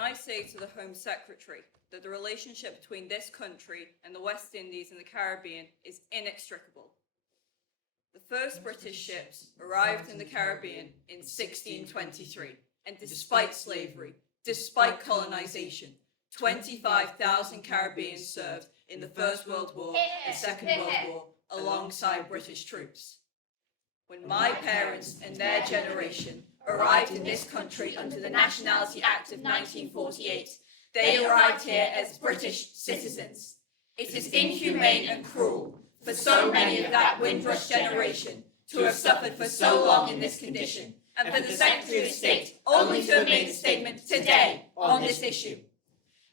I say to the Home Secretary that the relationship between this country and the West Indies and the Caribbean is inextricable. The first British ships arrived in the Caribbean in 1623, and despite slavery, despite colonization, 25,000 Caribbeans served in the First World War and Second World War alongside British troops. When my parents and their generation arrived in this country under the Nationality Act of 1948, they arrived here as British citizens. It is inhumane and cruel for so many of that Windrush generation to have suffered for so long in this condition, and for the Secretary of State only to have made a statement today on this issue.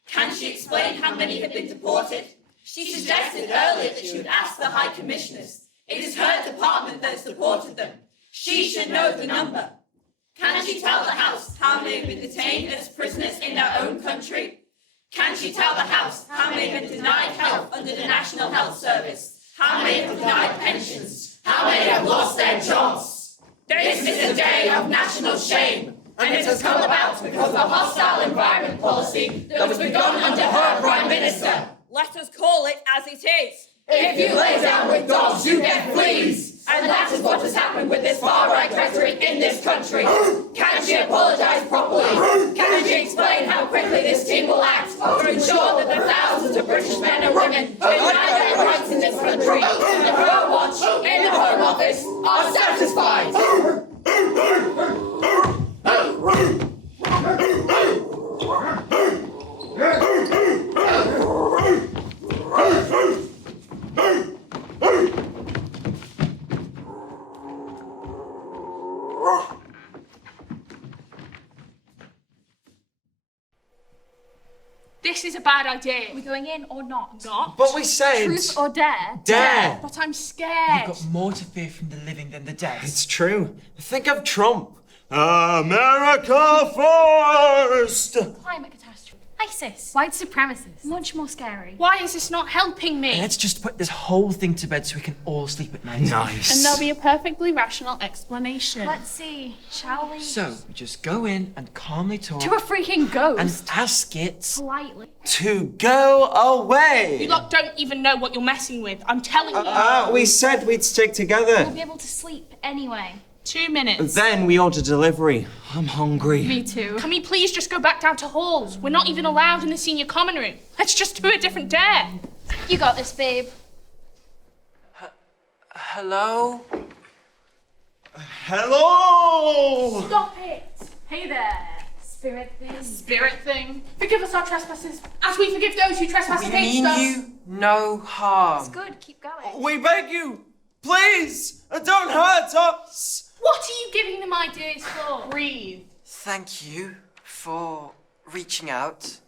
Can she explain how many have been deported? She suggested earlier that she would ask the High Commissioners. It is her department that has deported them. She should know the number. Can she tell the House how many have been detained as prisoners in their own country? Can she tell the House how many have been denied health under the National Health Service? How many have been denied pensions? How many have lost their jobs? This is a day of national shame, and it has come about because of a hostile environment policy that was begun under her Prime Minister. Let us call it as it is. If you lay down with dogs, you get fleas. And that is what has happened with this far-right rhetoric in this country. Can she apologise properly? Can she explain how quickly this team will act to ensure that the thousands of British men and women who deny their rights in this country, under her watch, in the Home Office, are satisfied? This is a bad idea. We're going in or not? Not. But we said... Truth or dare? Dare! But I'm scared. You've got more to fear from the living than the dead. It's true. Think of Trump. America first! Climate catastrophe. ISIS. White supremacists. Much more scary. Why is this not helping me? Let's just put this whole thing to bed so we can all sleep at night. Nice. And there'll be a perfectly rational explanation. Let's see, shall we? So, we just go in and calmly talk. To a freaking ghost. And ask it... Politely. To go away! You lot don't even know what you're messing with. I'm telling you. We said we'd stick together. We'll be able to sleep anyway. 2 minutes. Then we order delivery. I'm hungry. Me too. Can we please just go back down to halls? We're not even allowed in the senior common room. Let's just do a different dare. You got this, babe. Hello? Hello! Stop it. Hey there, spirit thing. Spirit thing. Forgive us our trespasses, as we forgive those who trespass We against mean us. you no harm. It's good, keep going. We beg you, please, don't hurt us! What are you giving them ideas for? Breathe. Thank you for reaching out.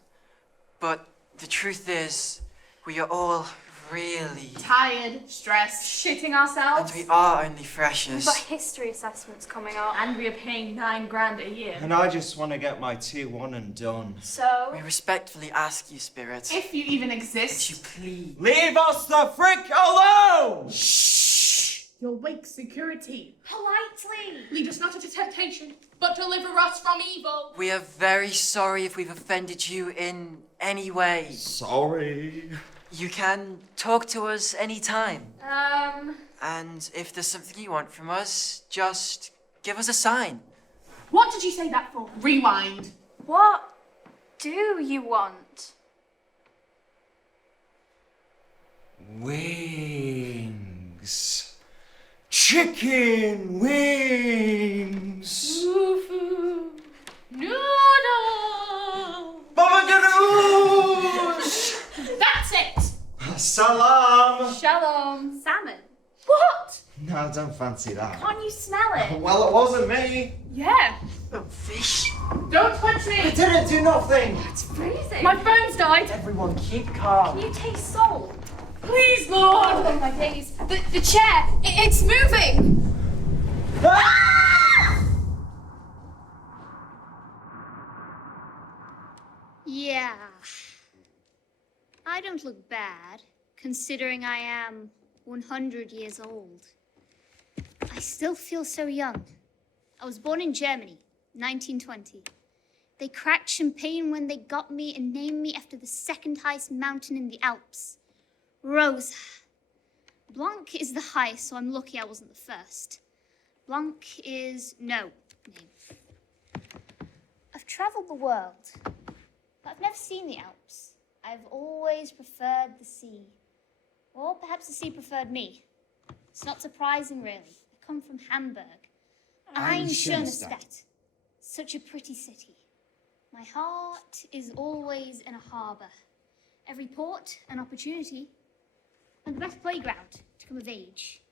But the truth is, we are all really... Tired, stressed, Shitting ourselves. And we are only We've freshers. got history assessments coming up. and we are paying $9,000 a year. And I just want to get my 2-1 and done. So, We respectfully ask you, Spirit, If you even that exist, you please... Leave us the frick alone! you'll wake security. politely. Lead us not into temptation, but deliver us from evil. We are very sorry if we've offended you in any way. Sorry. You can talk to us anytime. Um, And if there's something you want from us, just give us a sign. What did you say that for? Rewind. what do you want? Wings. Chicken wings. Tofu. Noodle. Baba ganoush. That's it. Salam. Shalom. Salmon. What? No, I don't fancy that. Can't you smell it? Well, it wasn't me. Yeah. Fish. Don't touch me. It didn't do nothing. It's freezing. My phone's died. Everyone keep calm. Can you taste salt? Please, Lord. Oh my days. The chair, it's moving. Yeah. I don't look bad, considering I am 100 years old. I still feel so young. I was born in Germany, 1920. They cracked champagne when they got me and named me after the second highest mountain in the Alps. Rosa. Blanc is the highest, so I'm lucky I wasn't the first. Blanc is no name. I've travelled the world, but I've never seen the Alps. I've always preferred the sea. Or perhaps the sea preferred me. It's not surprising, really. I come from Hamburg. Ein schöne Stadt. Such a pretty city. My heart is always in a harbour. Every port, an opportunity, and the best playground to come of age.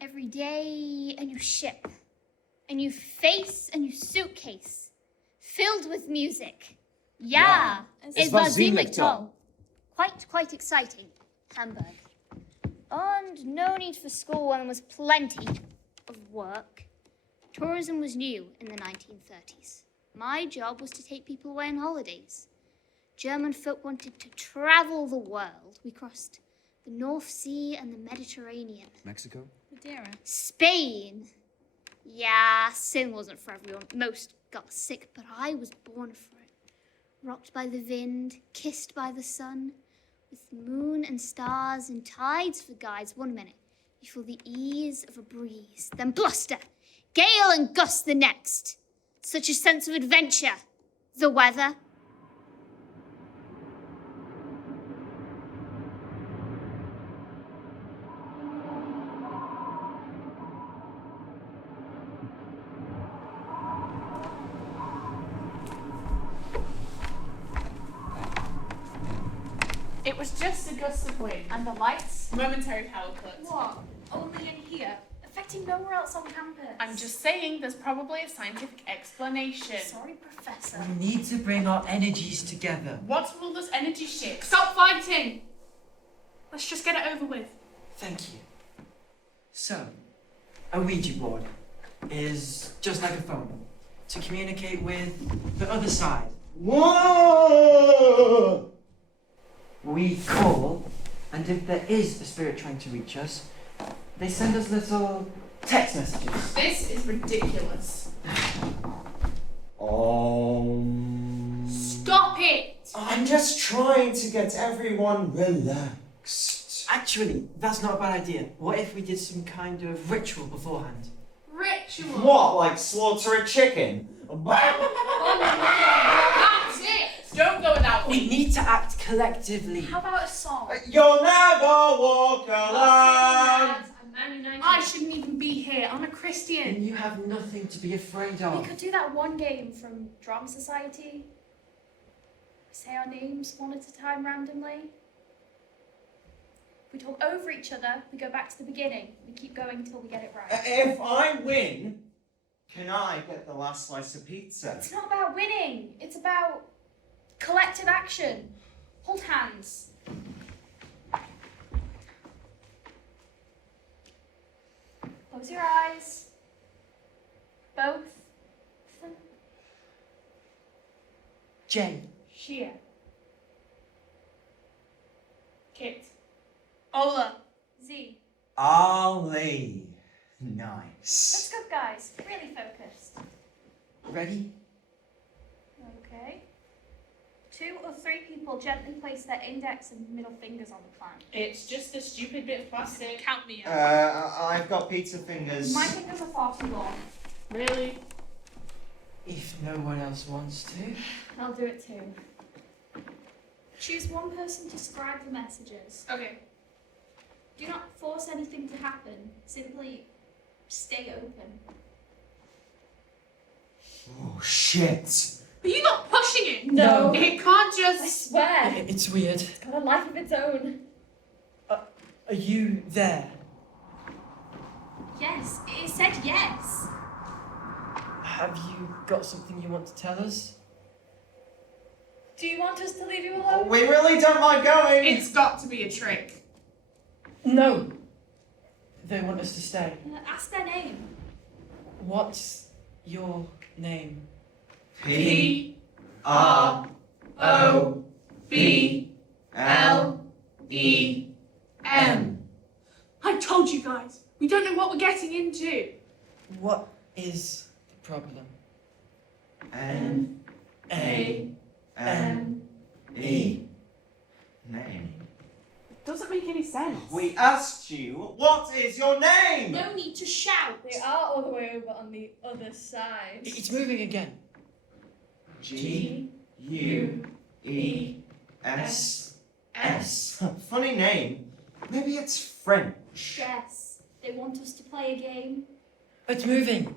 Every day, a new ship, a new face, a new suitcase, filled with music. Ja, es war ziemlich toll. Quite exciting, Hamburg. And no need for school when there was plenty of work. Tourism was new in the 1930s. My job was to take people away on holidays. German folk wanted to travel the world. We crossed the North Sea and the Mediterranean. Mexico? Madeira. Spain. Yeah, sin wasn't for everyone. Most got sick, but I was born for it. Rocked by the wind, kissed by the sun, with moon and stars and tides for guides. 1 minute, you feel the ease of a breeze, then bluster, gale and gust the next. Such a sense of adventure. The weather. It was just a gust of wind. And the lights? Momentary power cuts. What? Only in here? Affecting nowhere else on campus? I'm just saying there's probably a scientific explanation. Sorry, Professor. We need to bring our energies together. What's all this energy shit? Stop fighting! Let's just get it over with. Thank you. So, a Ouija board is just like a phone to communicate with the other side. Whoa! We call, and if there is a spirit trying to reach us, they send us little text messages. This is ridiculous. Stop it! I'm just trying to get everyone relaxed. Actually, that's not a bad idea. What if we did some kind of ritual beforehand? Ritual. What, like slaughter a chicken? That's it! Don't go without We me. need to act collectively. How about a song? You'll never walk alone. I shouldn't even be here. I'm a Christian. And you have nothing to be afraid We of. could do that one game from Drama Society. We say our names one at a time randomly. We talk over each other, we go back to the beginning. We keep going till we get it right. If I win, can I get the last slice of pizza? It's not about winning, it's about collective action. Hold hands. Close your eyes. Both. Jay. Shia. Kit. Ola. Z. Ali. That's Nice. good, guys. Really focused. Ready? Okay. 2 or 3 people gently place their index and middle fingers on the plant. It's just a stupid bit of plastic. Count me out. I've got pizza fingers. My fingers are far too long. Really? If no one else wants to. I'll do it too. Choose one person to scribe the messages. Okay. Do not force anything to happen. Simply stay open. Oh, shit. Are you not pushing it? No. It can't I just. swear. It's weird. It's got a life of its own. Are you there? Yes, it said yes. Have you got something you want to tell us? Do you want us to leave you alone? We really don't mind going. It's got to be a trick. No. They want us to stay. Ask their name. What's your name? P-R-O-B-L-E-M. I told you guys. We don't know what we're getting into. What is the problem? A-N-E. Name. It doesn't make any sense. We asked you, what is your name? No need to shout. They are all the way over on the other side. It's moving again. G-U-E-S-S. Funny name. Maybe it's French. Yes, they want us to play a game. It's moving.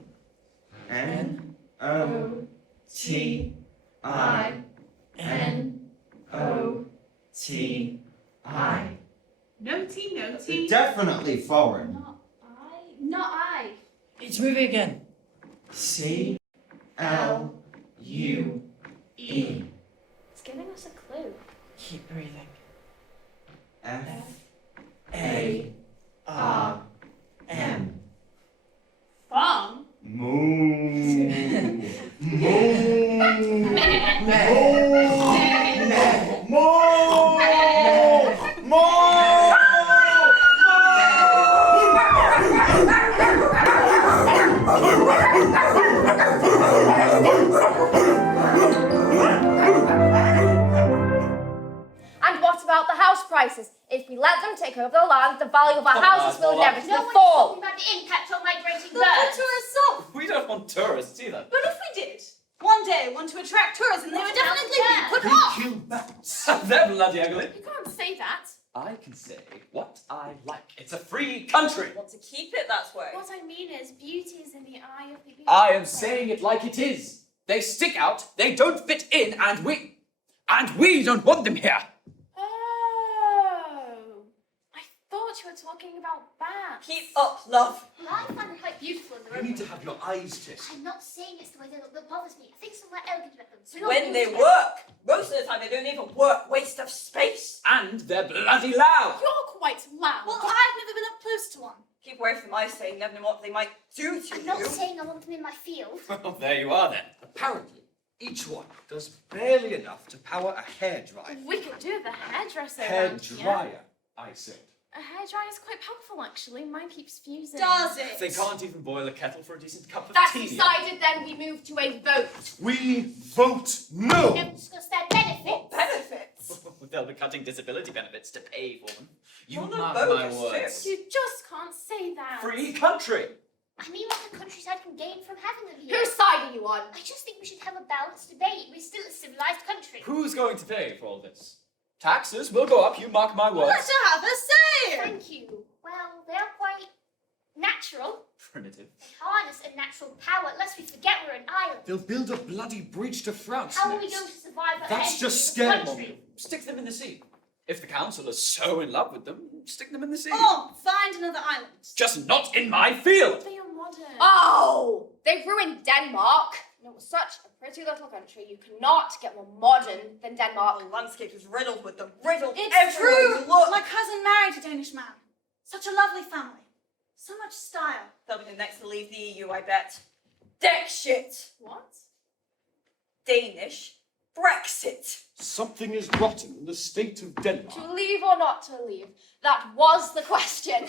N-O-T-I-N-O-T-I. Noti. Definitely foreign. Not I. It's moving again. C-L-U-E. It's giving us a clue. Keep breathing. F-A-R-M. Farm? Moo. Moo. And what about the house prices? If we let them take over the land, the value of our houses will inevitably fall. About the impact on migrating They'll put birds. tourists off. We don't want tourists either. But if we did, one day want to attract tourism, they would definitely be put off. Kill bats. They're bloody ugly. You can't say that. I can say what I like. It's a free country. Want to keep it that way. What I mean is, beauty is in the eye of the beholder. I am saying it like it is. They stick out, they don't fit in, and we don't want them here. Oh, I thought you were talking about bats. Keep up, love. Well, I find them quite beautiful in the You room. need to have your eyes tested. I'm not saying it's the way they look that bothers me. I think somewhere elegant about them. So When they work. Most of the time they don't even work. Waste of space. And they're bloody loud. You're quite loud. Well, I've never been up close to one. Keep away from my say, never know what they might do to I'm not you. saying I want them in my field. Well, there you are then. Apparently, each one does barely enough to power a hairdryer. We could do the hairdresser. Hairdryer, I said. A hairdryer is quite powerful, actually. Mine keeps fusing. Does it? They can't even boil a kettle for a decent cup of That's tea. decided, then we move to a vote. We vote no! We don't discuss their benefits. What benefits? They'll be cutting disability benefits to pay for them. You Well, they're mark my bogus, words. too. You just can't say that. Free country. I mean what the countryside can gain from having them here. Whose side are you on? I just think we should have a balanced debate. We're still a civilized country. Who's going to pay for all this? Taxes will go up, you mark my Let words. her have a say. Thank you. Well, they're quite natural. Primitive. They harness a natural power, lest we forget we're an island. They'll build a bloody bridge to France How are we next. going to survive at That's the just end of the scaremongering. country? Stick them in the sea. If the council is so in love with them, stick them in the sea. Or find another island. Just not in my field. They are modern. Oh, they ruined Denmark. And it was such a pretty little country. You cannot get more modern than Denmark. The landscape is riddled with them. Riddled It's everywhere true. you look. My cousin married a Danish man. Such a lovely family. So much style. They'll be the next to leave the EU, I bet. Deck shit. What? Danish. Brexit. Something is rotten in the state of Denmark. To leave or not to leave? That was the question.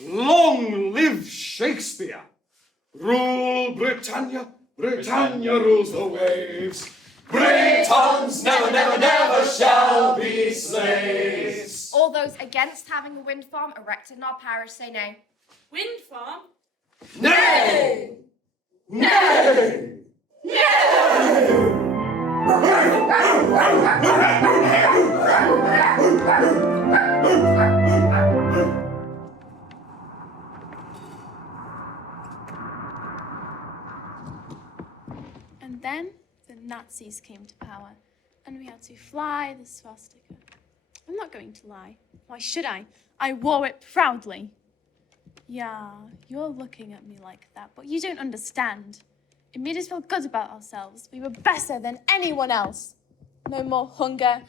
Long live Shakespeare! Rule Britannia, Britannia rules the waves. Britons never, never, never shall be slaves. All those against having a wind farm erected in our parish say no. Wind farm? Nay! Nay! And then the Nazis came to power, and we had to fly the swastika. I'm not going to lie. Why should I? I wore it proudly. Yeah, you're looking at me like that, but you don't understand. It made us feel good about ourselves. We were better than anyone else. No more hunger,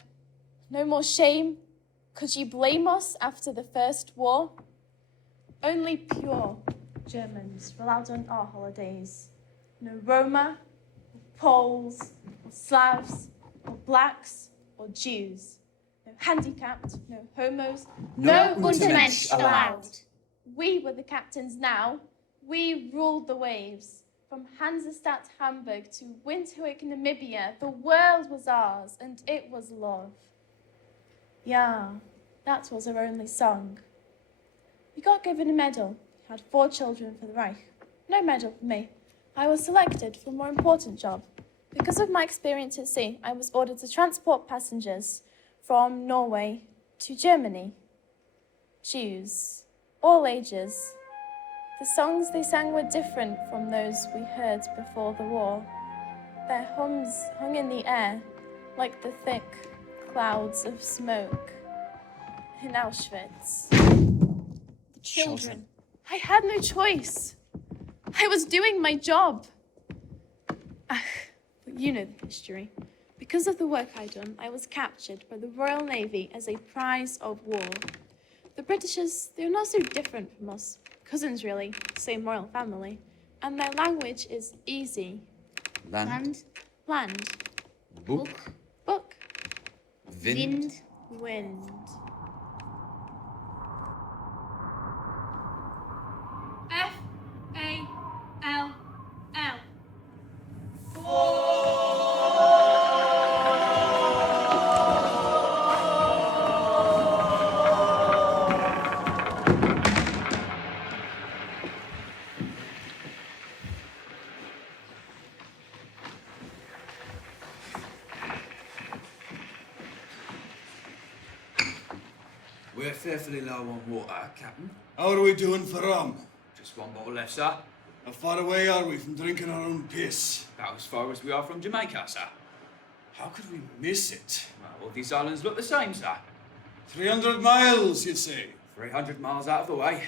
no more shame. Could you blame us after the First War? Only pure Germans were allowed on our holidays. No Roma, or Poles, or Slavs, or blacks, or Jews. No handicapped, no homos, no Untermensch allowed. We were the captains now. We ruled the waves. From Hansestadt, Hamburg to Windhoek, Namibia, the world was ours, and it was love. Yeah, that was our only song. We got given a medal. We had 4 children for the Reich. No medal for me. I was selected for a more important job. Because of my experience at sea, I was ordered to transport passengers from Norway to Germany. Jews, all ages. The songs they sang were different from those we heard before the war. Their hums hung in the air like the thick clouds of smoke in Auschwitz. The children. I had no choice. I was doing my job. But you know the history. Because of the work I'd done, I was captured by the Royal Navy as a prize of war. The Britishers, they're not so different from us. Cousins, really, same royal family. And their language is easy. Land. Land. Book. Book. Wind. Wind. F-A-L-L. We're fearfully low on water, Captain. How are we doing for rum? Just 1 bottle left, sir. How far away are we from drinking our own piss? About as far as we are from Jamaica, sir. How could we miss it? Well, all these islands look the same, sir. 300 miles, you say? 300 miles out of the way.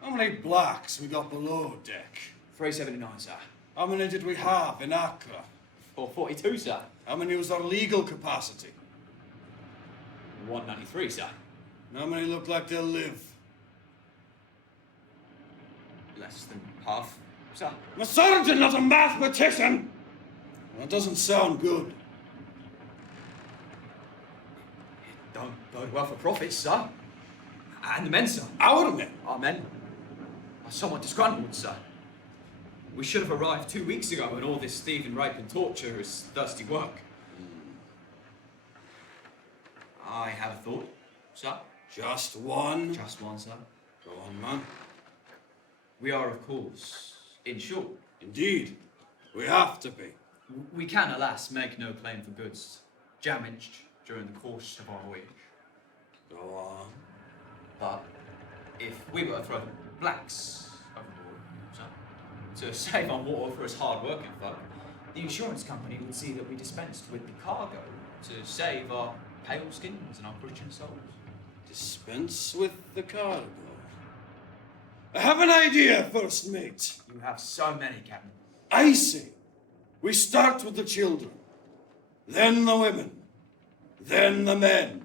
How many blacks we got below deck? 379, sir. How many did we have in Accra? 442, sir. How many was our legal capacity? 193, sir. And how many look like they'll live? Less than half, sir. I'm a surgeon, not a mathematician! That doesn't sound good. It don't bode well for profits, sir. And the men, sir. Our men? Our men are somewhat disgruntled, sir. We should have arrived 2 weeks ago, and all this thieving, rape and torture is thirsty work. I have a thought, sir. Just one? Just one, sir. Go on, man. We are, of course, insured. Indeed. We have to be. We can, alas, make no claim for goods damaged during the course of our voyage. Go on. But if we were to throw blacks overboard, sir, to save on water for us hard-working folk, the insurance company would see that we dispensed with the cargo to save our pale skins and our Christian souls. Dispense with the cargo. I have an idea, First Mate. You have so many, Captain. I say, we start with the children, then the women, then the men.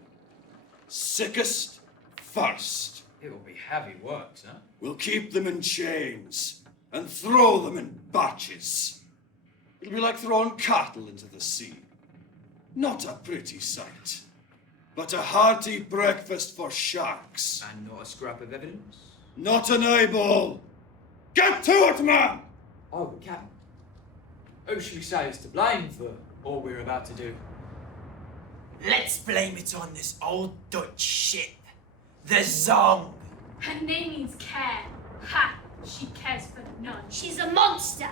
Sickest first. It will be heavy work, sir. We'll keep them in chains and throw them in batches. It'll be like throwing cattle into the sea. Not a pretty sight, but a hearty breakfast for sharks. And not a scrap of evidence? Not an eyeball. Get to it, man! Oh, Captain. Who should we say is to blame for all we're about to do? Let's blame it on this old Dutch ship, the Zong. Her name means care. Ha! She cares for none. She's a monster,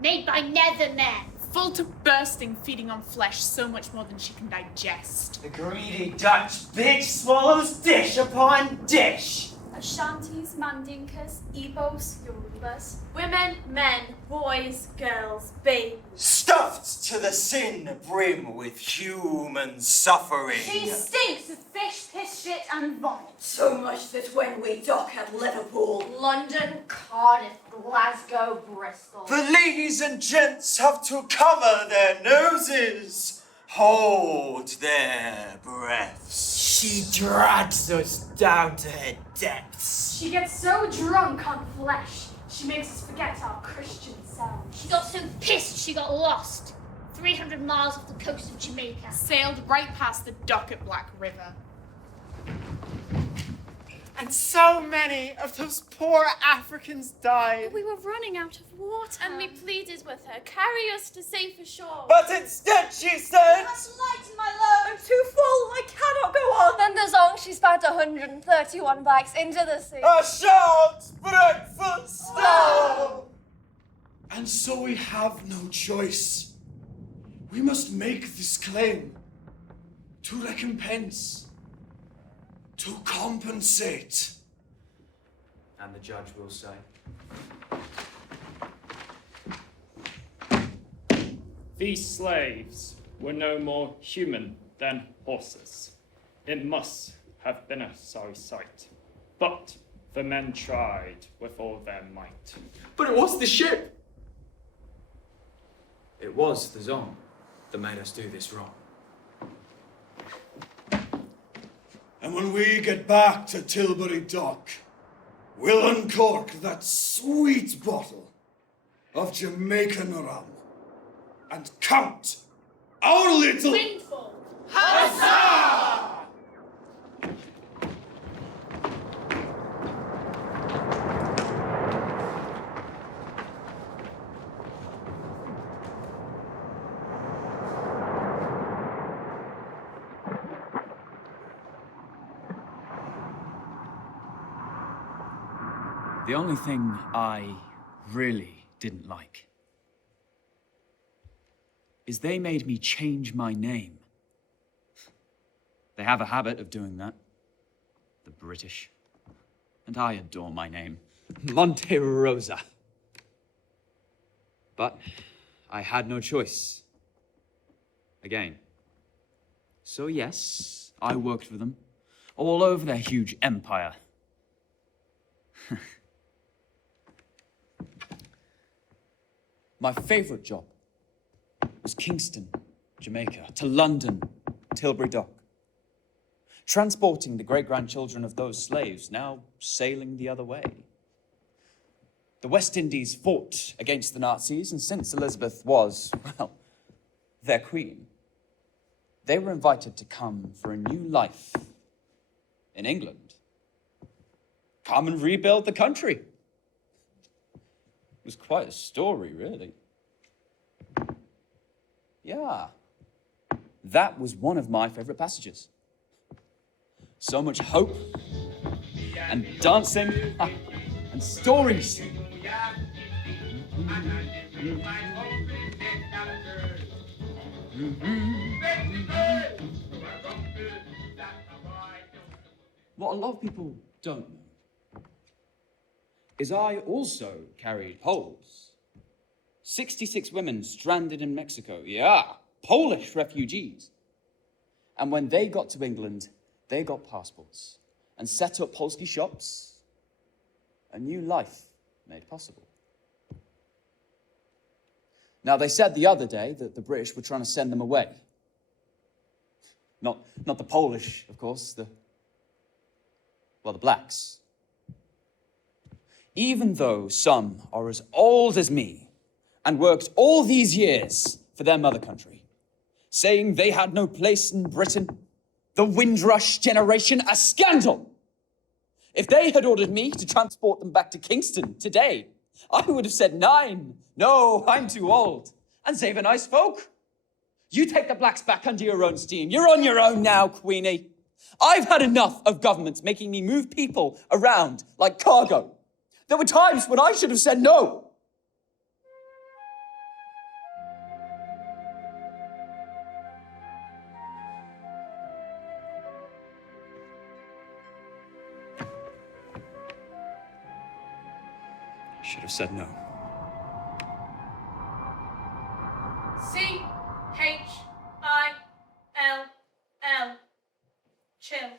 made by nether men. Full to bursting, feeding on flesh so much more than she can digest. The greedy Dutch bitch swallows dish upon dish. Ashantis, Mandinkas, Igbos, Yorubas. Women, men, boys, girls, babies. Stuffed to the sin brim with human suffering. She stinks of fish, piss, shit, and vomit. So much that when we dock at Liverpool, London, Cardiff, Glasgow, Bristol. The ladies and gents have to cover their noses, hold their breaths. She drags us down to her depths. She gets so drunk on flesh, she makes us forget our Christian selves. She got so pissed she got lost. 300 miles off the coast of Jamaica. Sailed right past the dock at Black River. And so many of those poor Africans died. We were running out of water. And we pleaded with her, carry us to safer shore. But instead she said, Lighten my load. I'm too full, I cannot go on. Then the song she spat 131 bags into the sea. a short breakfast now. And so we have no choice. We must make this claim to recompense, to compensate. And the judge will say, these slaves were no more human than horses. It must have been a sorry sight. But the men tried with all their might. But it was the ship. it was the Zong that made us do this wrong. And when we get back to Tilbury Dock, we'll uncork that sweet bottle of Jamaican rum and count our little windfall. Huzzah! The only thing I really didn't like is they made me change my name. They have a habit of doing that, the British. And I adore my name, Monte Rosa. But I had no choice. Again. So yes, I worked for them, all over their huge empire. My favorite job was Kingston, Jamaica, to London, Tilbury Dock, transporting the great-grandchildren of those slaves now sailing the other way. The West Indies fought against the Nazis, and since Elizabeth was, well, their queen, they were invited to come for a new life in England. Come and rebuild the country. It was quite a story, really. Yeah, that was one of my favorite passages. So much hope, and dancing, and stories. What a lot of people don't know is I also carried Poles. 66 women stranded in Mexico. Yeah, Polish refugees. And when they got to England, they got passports and set up Polski shops. A new life made possible. Now, they said the other day that the British were trying to send them away. Not the Polish, of course, the blacks. Even though some are as old as me and worked all these years for their mother country, saying they had no place in Britain, the Windrush generation, a scandal. If they had ordered me to transport them back to Kingston today, I would have said 9. No, I'm too old. And save a nice folk. You take the blacks back under your own steam. You're on your own now, Queenie. I've had enough of governments making me move people around like cargo. There were times when I should have said no. I should have said no. C-H-I-L-L. Chill.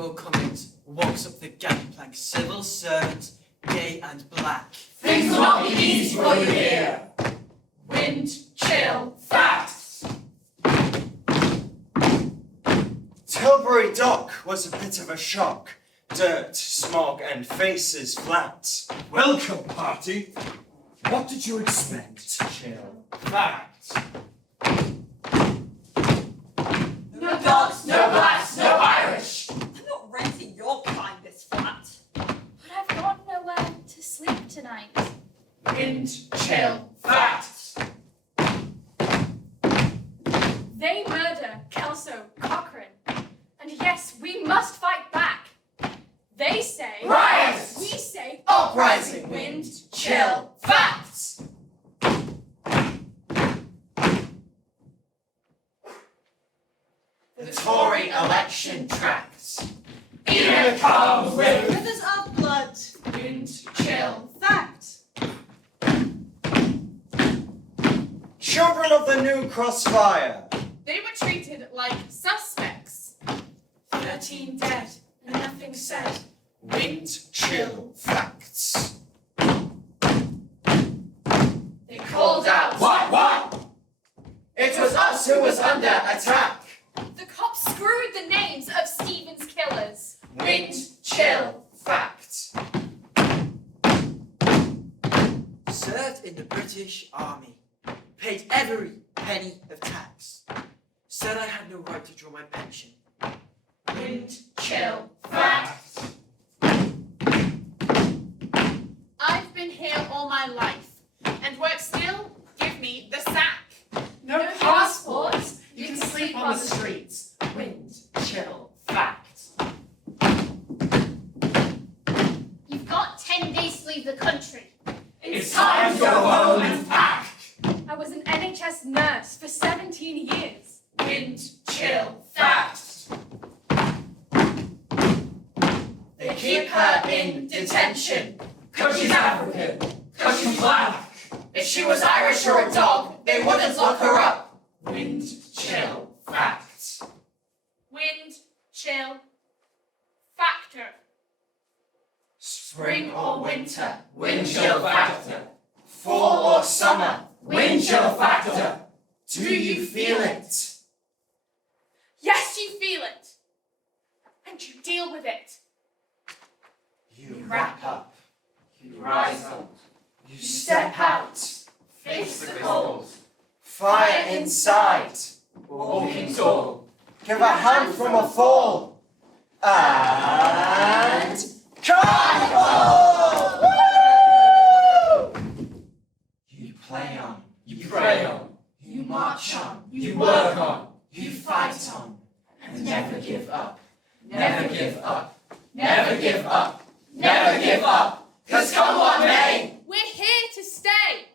royal comment walks up the gangplank, civil servant, gay and black. Things will not be easy for you here. Wind, chill, facts. Tilbury Dock was a bit of a shock. Dirt, smog, and faces flat. Welcome, party. What did you expect? Chill. Fact. No dogs, no blacks, no Irish. I'm not renting your kind this flat. But I've got nowhere to sleep tonight. Wind, chill, facts. They murder Kelso Cochrane. And yes, we must fight back. They say Riots. We say Uprising. Wind, chill, facts. The Tory election tracts. Here comes with Rivers of blood. wind, chill, Fact. Children of the New Crossfire. they were treated like suspects. 13 dead and nothing said. Wind, chill, facts. They called out, what? It was us who was under attack. The cops screwed the names of Stephen's killers. Wind, chill, facts. Served in the British Army. Paid every penny of tax. Said I had no right to draw my pension. Wind, chill, facts. I've been here all my life, and work still, give me the sack. No passports, you can sleep on the streets. Wind, chill, facts. You've got 10 days to leave the country. It's time to go home and pack. I was an NHS nurse for 17 years. Wind, chill, facts. They keep her in detention, 'cause she's African, 'cause she's black. If she was Irish or a dog, they wouldn't lock her up. Wind, chill, facts. Wind, chill, factor. Spring or winter, wind chill factor. Fall or summer, wind chill factor. Do you feel it? Yes, you feel it. And you deal with it. You wrap up, you rise up, you step out, face the cold. Fire inside. Walking tall, Give a hand from a fall. And carnival! you play on, you pray on, you march on, you work on, you fight on, and never give up, never give up, never give up, never give up, 'cause come what may. We're here to stay.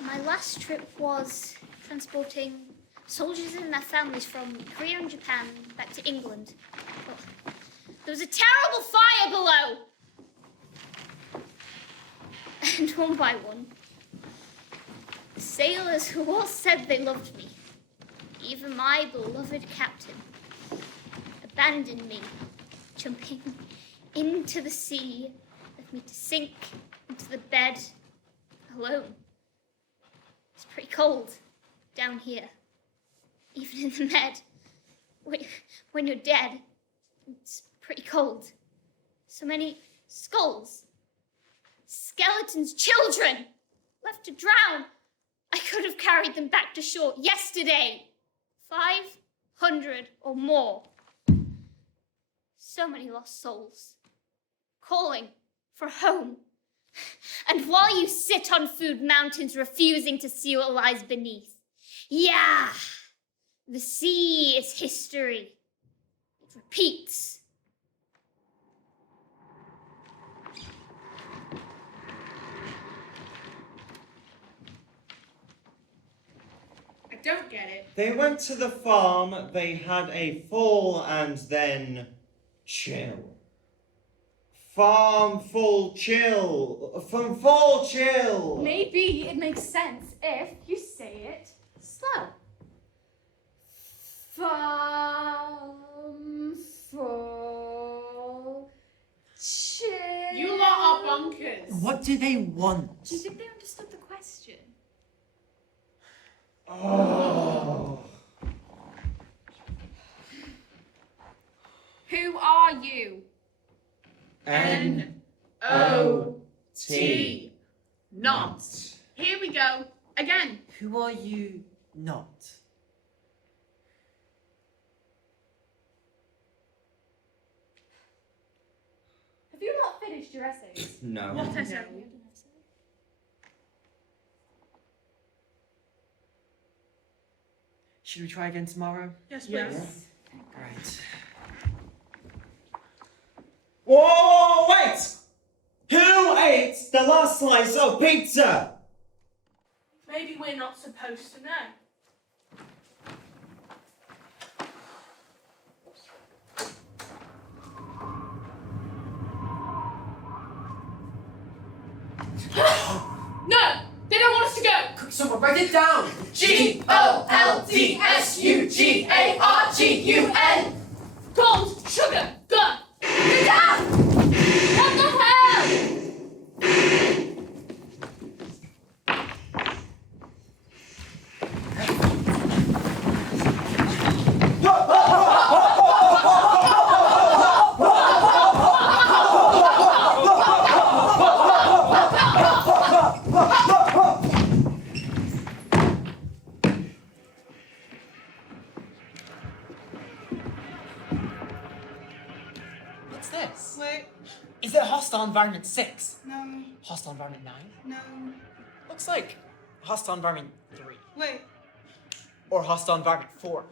My last trip was transporting soldiers and their families from Korea and Japan back to England. But there was a terrible fire below. And one by one, the sailors who all said they loved me, even my beloved captain, abandoned me, jumping into the sea, left me to sink into the bed alone. It's pretty cold down here, even in the med. When you're dead, it's pretty cold. So many skulls, skeletons, children left to drown. I could have carried them back to shore yesterday. 500 or more. So many lost souls, calling for home. And while you sit on food mountains, refusing to see what lies beneath, yeah, the sea is history. It repeats. I don't get it. They went to the farm, they had a fall, and then chill. Farm full chill. From fall chill. Maybe it makes sense if you say it You lot are bonkers. What do they want? Do you think they understood the question? Who are you? N-O-T. Not. Here we go. Again. Who are you not? Have you not finished your essays? No. What essay? Should we try again tomorrow? Yes, please. Alright. Whoa, wait! Who ate the last slice of pizza? Maybe we're not supposed to know. No! They don't want us to go! Someone write it down! GOLDSUGARGUN. Gold, sugar, gun! Get down! What the hell? What's this? Wait, Is it Hostile Environment 6? no, Hostile Environment 9? no. Looks like Hostile Environment 3. Wait, Or Hostile Environment 4.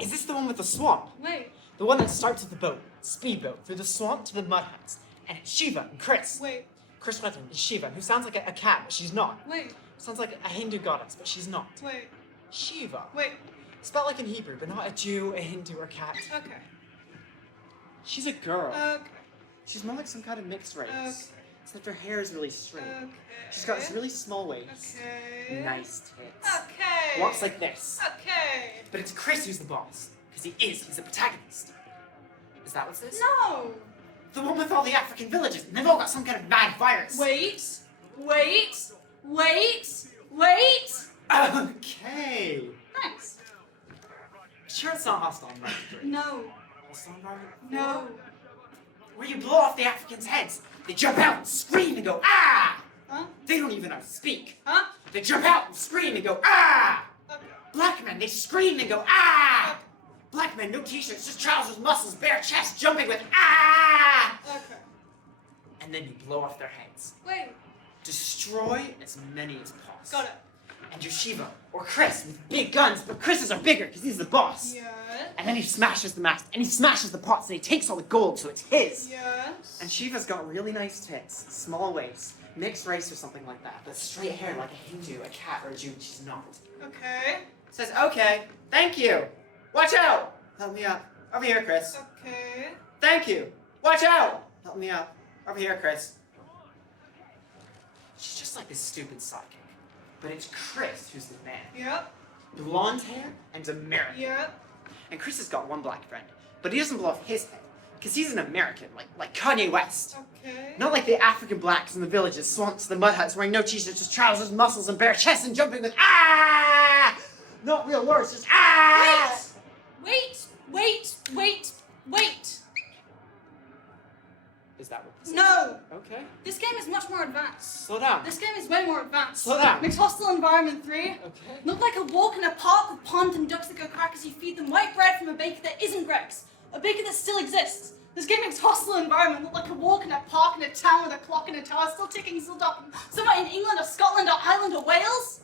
Is this the one with the swamp? wait, The one that starts with the boat, speedboat, through the swamp to the mud huts. And it's Shiva and Chris. wait, Chris Wetton is Shiva, who sounds like a cat, but she's not. wait, Sounds like a Hindu goddess, but she's not. wait, Shiva. wait. Spelled like in Hebrew, but not a Jew, a Hindu, or a cat. Okay, She's a girl. okay, She's more like some kind of mixed race. okay, Except her hair is really straight. okay. She's got this really small waist. Okay. Nice tits. Okay. Walks like this. Okay. But it's Chris who's the boss. Because he's the protagonist. Is that what's this? No. The one with all the African villages, and they've all got some kind of mad virus. Wait, wait, wait, wait. Okay. Thanks. Sure it's not Hostile Environment 3. No. Hostile Environment 4? No. Where you blow off the Africans' heads. They jump out and scream and go, ah! Huh? They don't even know how to speak. Huh? They jump out and scream and go, ah! Okay. Black men, they scream and go, ah! Black men, no t-shirts, just trousers, muscles, bare chest, jumping with, ah! Okay. And then you blow off their heads. Wait. Destroy as many as possible. Got it. And you're Shiva, or Chris, with big guns, but Chris's are bigger, because he's the boss. Yes. And then he smashes the mast, and he smashes the pots, and he takes all the gold, so it's his. Yes. And Shiva's got really nice tits, small waist, mixed race or something like that, but straight hair like a Hindu, a cat, or a Jew, she's not. Okay. Says, okay, thank you. Watch out! Help me up. Over here, Chris. Okay. Thank you. Watch out! Help me up. Over here, Chris. She's just like this stupid sidekick. But it's Chris who's the man. Yep. Blonde hair and American. Yep. And Chris has got one black friend, but he doesn't blow off his head, because he's an American, like Kanye West. Okay. Not like the African blacks in the villages, swamps, the mud huts, wearing no t-shirts, just trousers, muscles, and bare chests, and jumping with ah! Not real words, just ah! Wait, wait, wait, wait. Is that what this is? No. Okay. This game is much more advanced. Slow down. This game is way more advanced. Slow down. Makes Hostile Environment 3 Okay. look like a walk in a park with ponds and ducks that go crack as you feed them white bread from a baker that isn't Greg's. A baker that still exists. This game makes Hostile Environment look like a walk in a park in a town with a clock in a tower still ticking, still talking. Somewhere in England or Scotland or Ireland or Wales.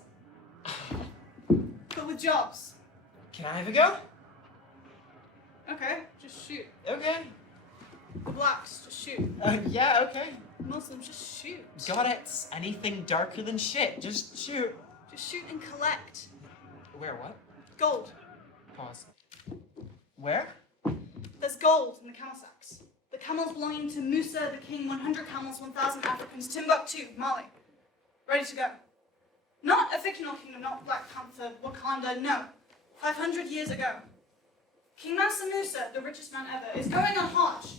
But with jobs. Can I have a go? Okay, just shoot. Okay. The blacks, just shoot. Yeah, okay. Muslims, just shoot. Got it. Anything darker than shit, just shoot. Just shoot and collect. Where, what? Gold. Pause. Where? There's gold in the camel sacks. The camels belonging to Musa the king, 100 camels, 1,000 Africans, Timbuktu, Mali. Ready to go. Not a fictional kingdom, not Black Panther, Wakanda, no. 500 years ago. King Mansa Musa, the richest man ever, is going on Hajj.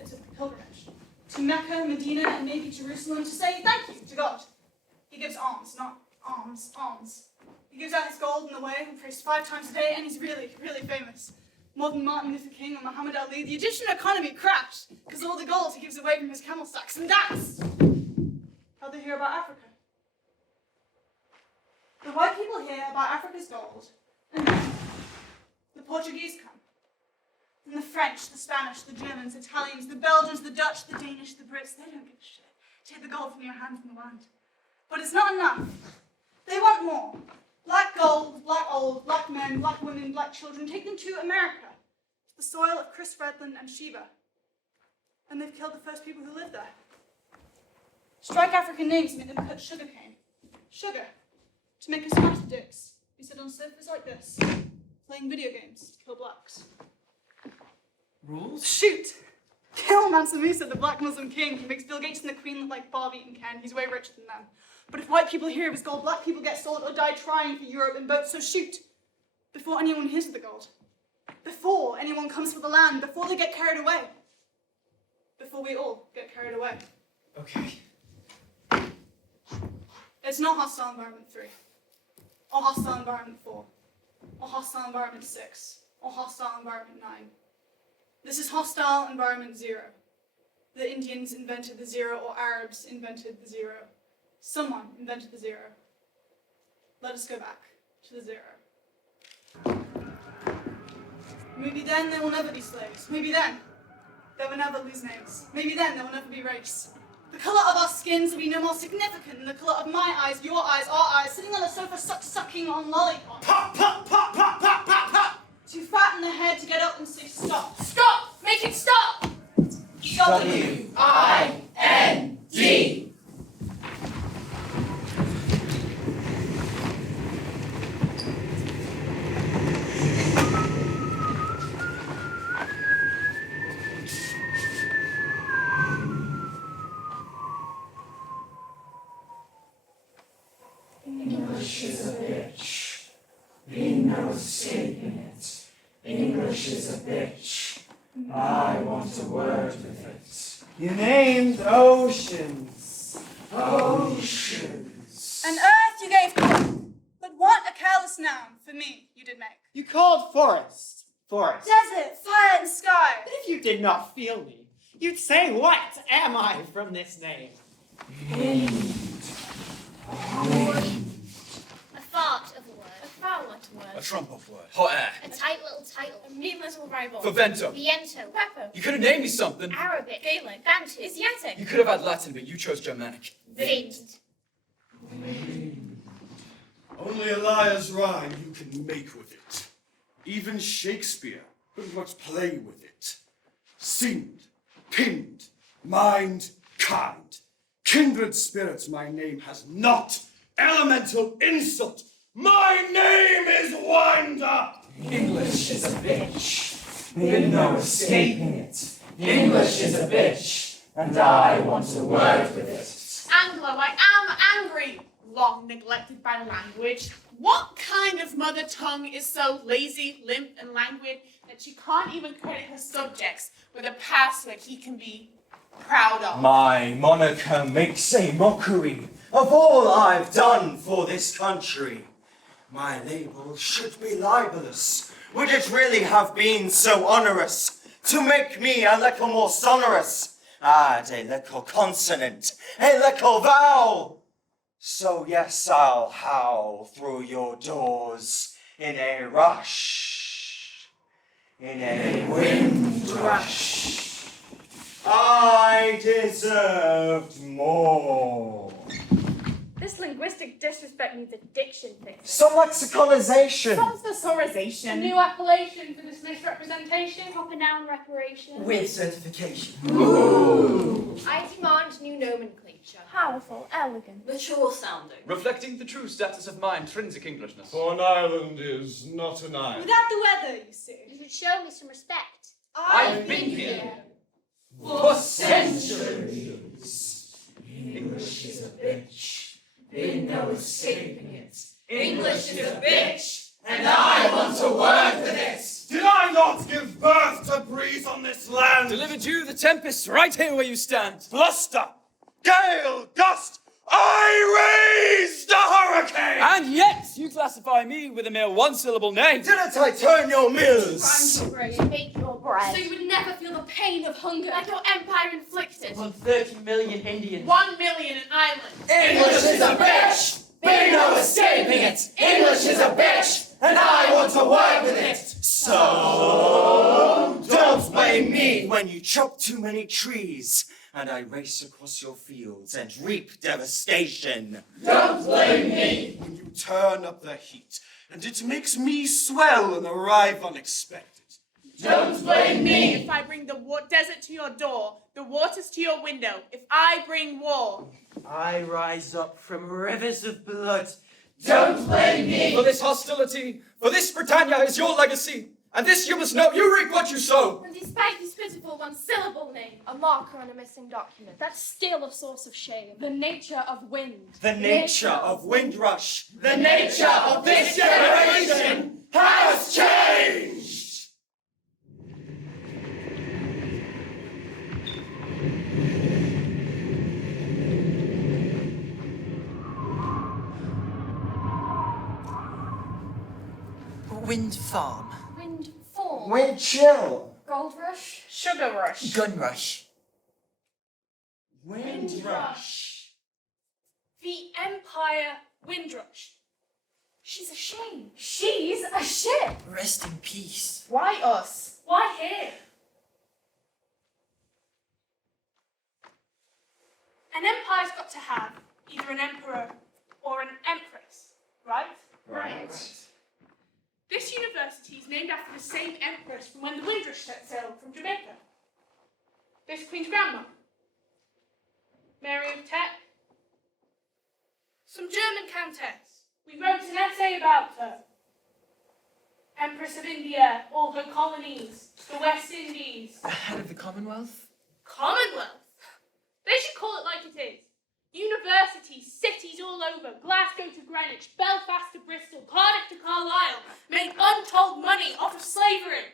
It's a pilgrimage. To Mecca, Medina, and maybe Jerusalem to say thank you to God. He gives alms, not alms. He gives out his gold in the way and prays 5 times a day, and he's really, really famous. More than Martin Luther King or Muhammad Ali. The Egyptian economy crashed because all the gold he gives away from his camel sacks, and that's how they hear about Africa. The white people hear about Africa's gold, and then the Portuguese come. And the French, the Spanish, the Germans, Italians, the Belgians, the Dutch, the Danish, the Brits, they don't give a shit. Take the gold from your hand from the land. But it's not enough. They want more. Black gold, black old, black men, black women, black children. Take them to America, to the soil of Chris Redland and Sheba. And they've killed the first people who lived there. Strike African names, make them cut sugar cane. Sugar. To make us smash the dicks. We sit on sofas like this, playing video games to kill blacks. Rules? Shoot! Kill Mansa Musa, the black Muslim king. He makes Bill Gates and the Queen look like Barbie and Ken. He's way richer than them. But if white people hear of his gold, black people get sold or die trying for Europe in boats. So shoot! Before anyone hears of the gold. Before anyone comes for the land. Before they get carried away. Before we all get carried away. Okay. It's not hostile environment 3. Or hostile environment 4. Or hostile environment 6. Or hostile environment 9. This is hostile environment 0. The Indians invented the 0, or Arabs invented the 0. Someone invented the 0. Let us go back to the 0. Maybe then they will never be slaves. Maybe then they will never lose names. Maybe then there will never be race. The colour of our skins will be no more significant than the colour of my eyes, your eyes, our eyes, sitting on the sofa sucking on lollipops. Pop, pop, pop, pop, pop, pop, pop! Too fat in the head to get up and say stop. Stop! Make it stop! W-I-N-D. English is a bitch. Be no escaping it. English is a bitch. I want a word with it. You named oceans. Oceans. And earth you gave corn, but what a careless noun for me you did make. You called forest. Forest. Desert, fire and sky. But if you did not feel me, you'd say, what am I from this name? A fart of a word. A foul-like word. A trump of word. Hot air. A tight little title. A mean little rival. Favento. Viento. Pepper. You could have named me something. Arabic. Gaelic. Bantu. Asiatic. You could have had Latin, but you chose Germanic. Vind. Only a liar's rhyme you can make with it. Even Shakespeare couldn't much play with it. Sinned, pinned, mind, kind. Kindred spirits my name has not. Elemental insult. My name is Winder. English is a bitch. Been no escaping it. English is a bitch. And I want a word with it. Anglo, I am angry. Long neglected by language. What kind of mother tongue is so lazy, limp, and languid that she can't even credit her subjects with a password he can be proud of? My moniker makes a mockery of all I've done for this country. My label should be libelous. Would it really have been so onerous to make me a little more sonorous? Add a little consonant, a little vowel. So yes, I'll howl through your doors in a rush, in a wind rush. I deserved more. This linguistic disrespect needs a diction fix. Some lexiconization. Some thesaurization. A new appellation for this misrepresentation. Proper noun reparation. With certification. Ooh. I demand new nomenclature. Powerful, elegant. Mature sounding. Reflecting the true status of my intrinsic Englishness. For an island is not an island. Without the weather, you see. You should show me some respect. I've been here For centuries. English is a bitch. Been no escaping it. English is a bitch. And I want a word with it. Did I not give birth to breeze on this land? Delivered you the tempest right here where you stand. Bluster, gale, gust, I raised a hurricane! And yet you classify me with a mere one-syllable name. Didn't I turn your mills? Make your bread. So you would never feel the pain of hunger Like your empire inflicted. On 30 million Indians. 1 million an island. English is a bitch! Be no escaping it! English is a bitch! And I want to work with it! So don't blame me when you chop too many trees and I race across your fields and reap devastation. Don't blame me when you turn up the heat and it makes me swell and arrive unexpected. Don't blame me if I bring the desert to your door, the waters to your window, if I bring war. I rise up from rivers of blood. Don't blame me! For this hostility, for this Britannia is your legacy. And this you must know, you reap what you sow. And despite this pitiful one-syllable name, A marker on a missing document. That's still a source of shame. The nature of wind. The nature of Windrush, The nature of this generation has changed! Wind farm. Wind form. Wind chill. Gold rush. Sugar rush. Gun rush. Windrush. The Empire Windrush. She's a shame. She's a ship. Rest in peace. Why us? Why here? An empire's got to have either an emperor or an empress, right? Right. This university is named after the same empress from when the Windrush set sail from Jamaica. This Queen's grandma. Mary of Teck. Some German countess. We wrote an essay about her. Empress of India, all her colonies, the West Indies. The head of the Commonwealth? Commonwealth? They should call it like it is. Universities, cities all over, Glasgow to Greenwich, Belfast to Bristol, Cardiff to Carlisle, made untold money off of slavery.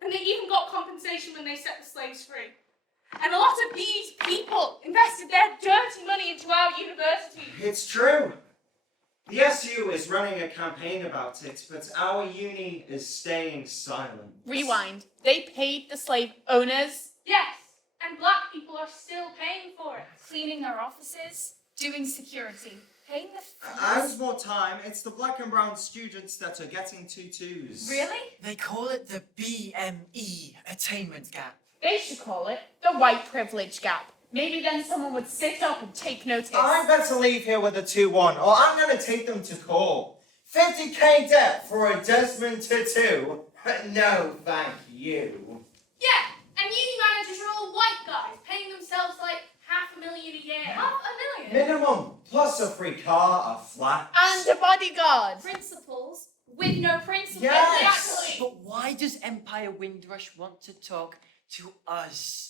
And they even got compensation when they set the slaves free. And a lot of these people invested their dirty money into our university. It's true. The SU is running a campaign about it, but our uni is staying silent. Rewind. They paid the slave owners? Yes. And black people are still paying for it. Cleaning their offices. Doing security. Paying the fees. As more time, it's the black and brown students that are getting tutus. Really? They call it the BME attainment gap. They should call it the white privilege gap. Maybe then someone would sit up and take notice. I better leave here with a 2-1, or I'm going to take them to court. 50k debt for a Desmond Tutu? No, thank you. Yeah, and uni managers are all white guys paying themselves like $500,000 a year. $500,000? Minimum, plus a free car, a flat. And a bodyguard. Principals with no principles. Yes. Exactly. But why does Empire Windrush want to talk to us?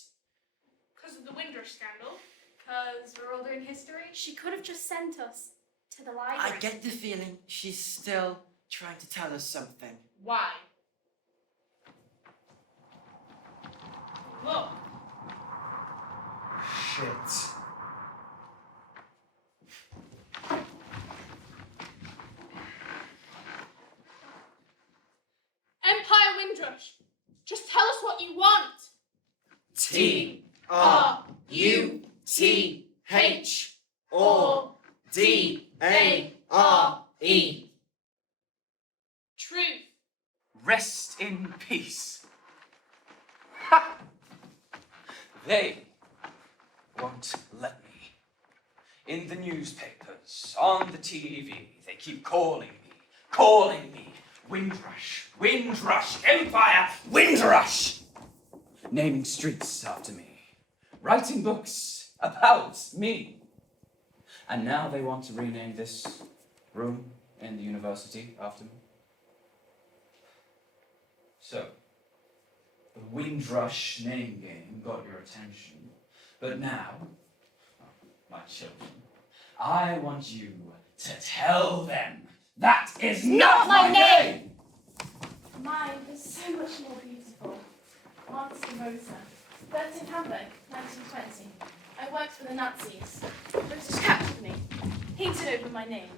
Because of the Windrush scandal. Because we're all doing history. She could have just sent us to the library. I get the feeling she's still trying to tell us something. Why? Look. Shit. Empire Windrush. Just tell us what you want. TRUTHORDARE. Truth. Rest in peace. Ha! They won't let me. In the newspapers, on the TV, they keep calling me. Windrush, Windrush, Empire, Windrush! Naming streets after me. Writing books about me. And now they want to rename this room in the university after me. So, the Windrush name game got your attention. But now, my children, I want you to tell them that is not my name! Mine is so much more beautiful. Mojisola. Birth in Hamburg, 1920. I worked for the Nazis. The British captured me, painted over my name.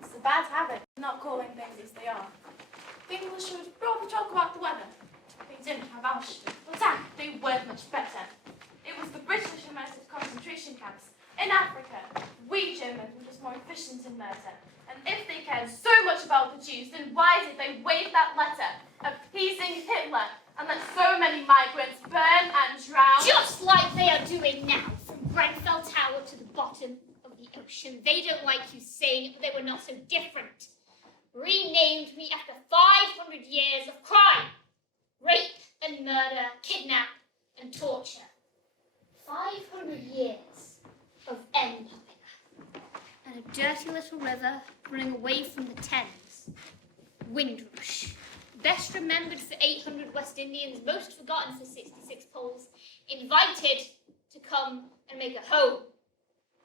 It's a bad habit, not calling things as they are. The English would rather talk about the weather. They didn't have Auschwitz, but they weren't much better. It was the British who murdered concentration camps. In Africa, we Germans were just more efficient in murder. And if they cared so much about the Jews, then why did they wave that letter appeasing Hitler and let so many migrants burn and drown? Just like they are doing now, from Grenfell Tower to the bottom of the ocean. They don't like you saying they were not so different. Renamed me after 500 years of crime. Rape and murder, kidnap and torture. 500 years of empire. And a dirty little river running away from the Thames. Windrush. Best remembered for 800 West Indians, most forgotten for 66 Poles, invited to come and make a home.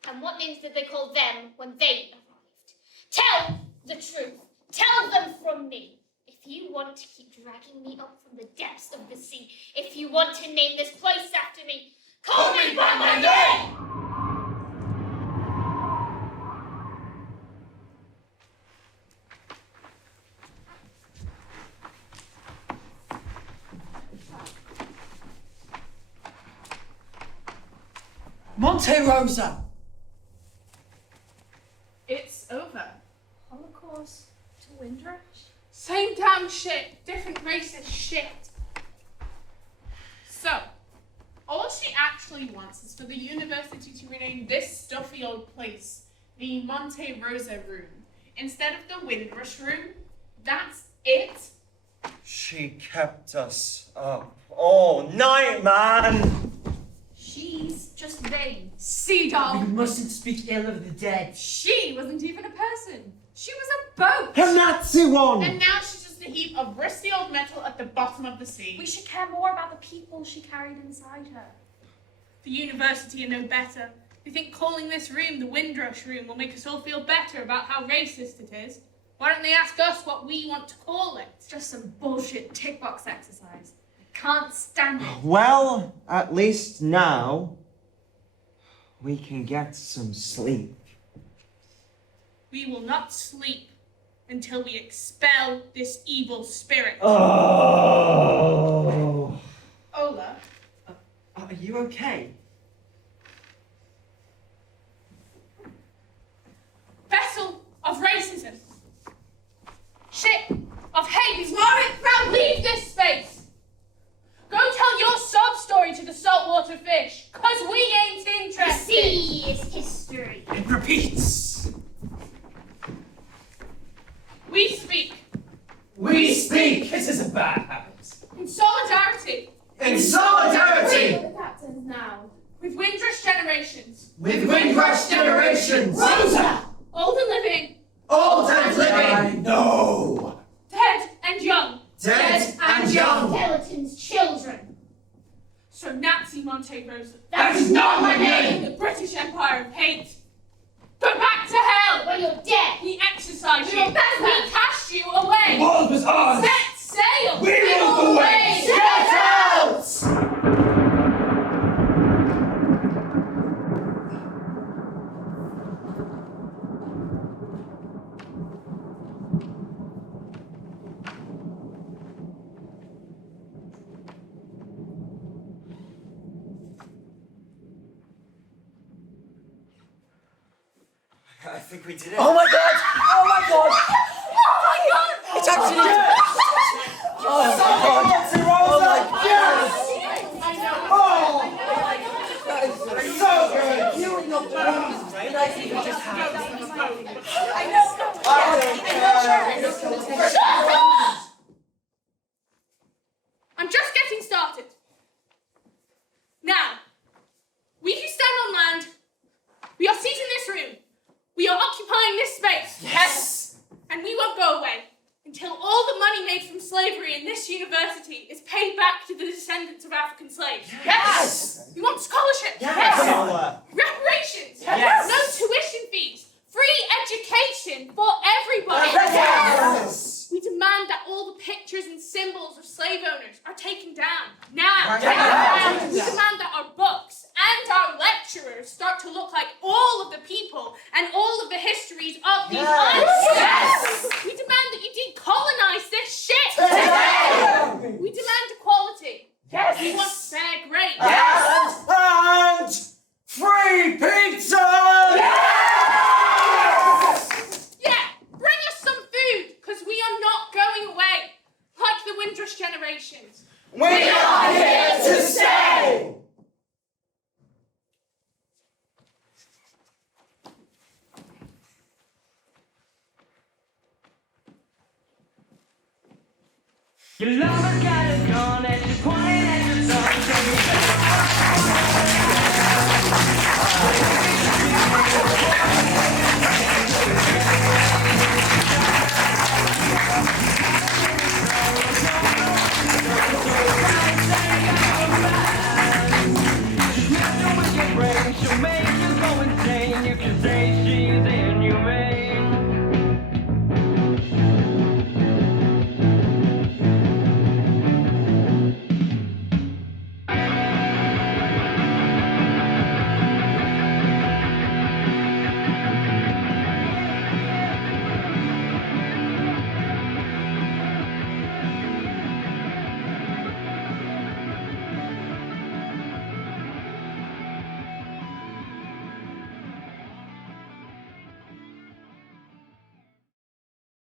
And what names did they call them when they arrived? Tell the truth. Tell them from me. If you want to keep dragging me up from the depths of the sea, if you want to name this place after me, call me by my name! Mojisola! It's over. Holocaust to Windrush? Same damn shit, different racist shit. So, all she actually wants is for the university to rename this stuffy old place the Mojisola Room instead of the Windrush Room. That's it. She kept us up all night, man! She's just vain. Sea dog! We mustn't speak ill of the dead. She wasn't even a person. She was a boat. A Nazi one! And now she's just a heap of rusty old metal at the bottom of the sea. We should care more about the people she carried inside her. The university are no better. They think calling this room the Windrush Room will make us all feel better about how racist it is. Why don't they ask us what we want to call it? Just some bullshit tick box exercise. I can't stand it. Well, at least now we can get some sleep. We will not sleep until we expel this evil spirit. Oh. Ola. Are you okay? Vessel of racism. Ship of hate. Warwick Brown, leave this space. Go tell your sob story to the saltwater fish, cause we ain't interested. The sea is history. It repeats. We speak. We speak. This is a bad habit. In solidarity. In solidarity. We're the captains now. With Windrush generations. With Windrush generations. Rosa. Old and living. Old and living. I know. Dead and young. Dead and young. Skeletons, children. So Nazi Mojisola. That is not my name. The British Empire of hate. Go back to hell. Where you're dead. We exercised you. We cast you away. The world was ours. Set sail. We will go away. Set out. I think we did it. Oh my god! Oh my god! Oh my god! It's actually. Oh my god! Oh my god! So good! You and your bones, right? I think you just have. I don't care. I'm just getting started. Now, we who stand on land, we are seated in this room. We are occupying this space. Yes! And we won't go away until all the money made from slavery in this university is paid back to the descendants of African slaves. Yes! We want scholarships. Yes! Reparations. Yes! No tuition fees. Free education for everybody. Yes! We demand that all the pictures pictures and symbols of slave owners are taken down. Now, we demand that our books and our lecturers start to look like all of the people and all of the histories of these lands. Yes! We demand that you decolonize this shit. Today! We demand equality. Yes! We want fair grades. Yes! And free pizza! Yes! Yeah, bring us some food, because we are not going away, like the Windrush generations. We are here to stay! Your lover got a gun and you're pointing